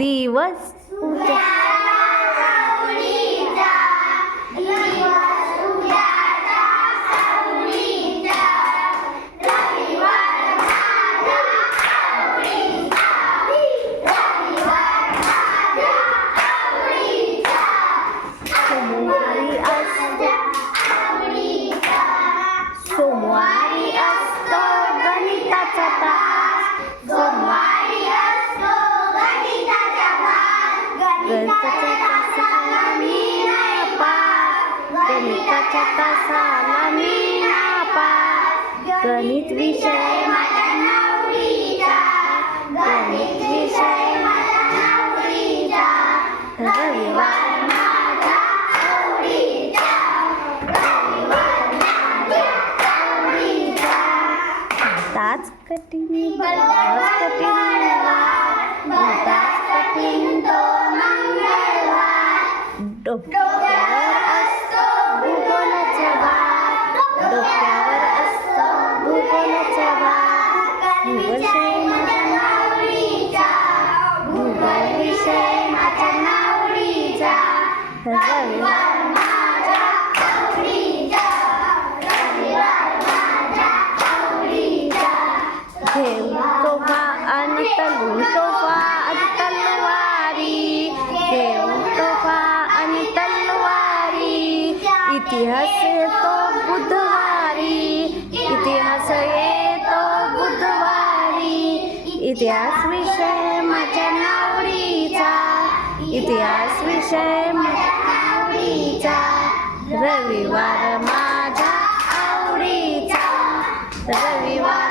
divas. Uda. तासाला मी नापास गणित विषय माझ्या नावडीचा गणित विषय माझ्या नावडीचा रविवार. ताच कठीण ताच कठीण ताच कठीण तो मंगळवार. डोक्यावर असतो डोक्यावर असतो विषय माझ्या नावडीचा. भूगोल विषय माझ्या नावडीचा. रविवार माझ्या आवडीचा. रविवार माझ्या आवडीचा. तोफा आणि तलून तोफा आणि तलवारी. तोफा आणि तलवारी. इतिहास तो बुद्ध इतिहास विषय माझ्या नावडीचा इतिहास विषय माझ्या नावडीचा रविवार माझा आवडीचा रविवार